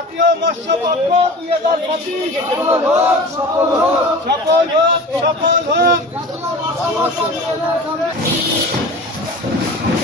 জাতীয় মৎস্য পক্ষ 2025 সফল হোক।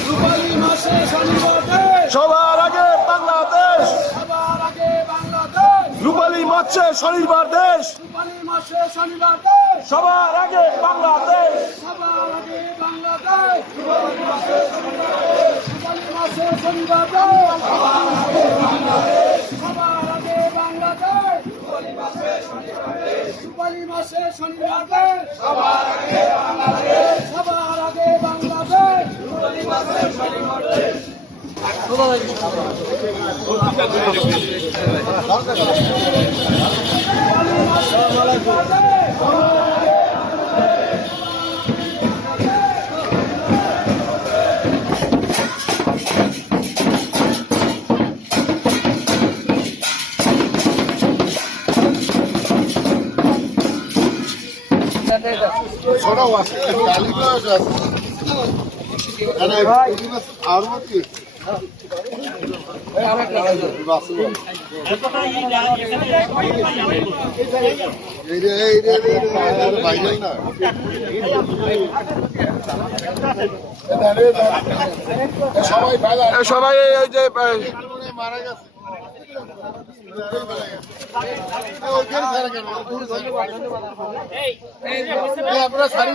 রূপালী মাসে শনিবার দেশ, সবার আগে বাংলাদেশ। সবার আগে বাংলাদেশ। রূপালী মাছে শনিবার দেশ, রূপালী মাসে শনিবার দেশ, সবার আগে বাংলাদেশ। সবার আগে বাংলাদেশ। রূপালী মাসে শনিবার দেশ, রূপালী মাসে শনিবার দেশ, সবার আগে বাংলাদেশ। সবার আগে বাংলাদেশ। রূপালী মাসে শনিবার দেশ, রূপালী মাসে শনিবার দেশ, সবার আগে বাংলাদেশ। সবার আগে বাংলাদেশ। রূপালী মাসে শনিবার দেশ। ছড়াও আছে তালিকা আছে আরে আর কি সবাই ওই যে মারা গেছে আপনারা ছাড়ি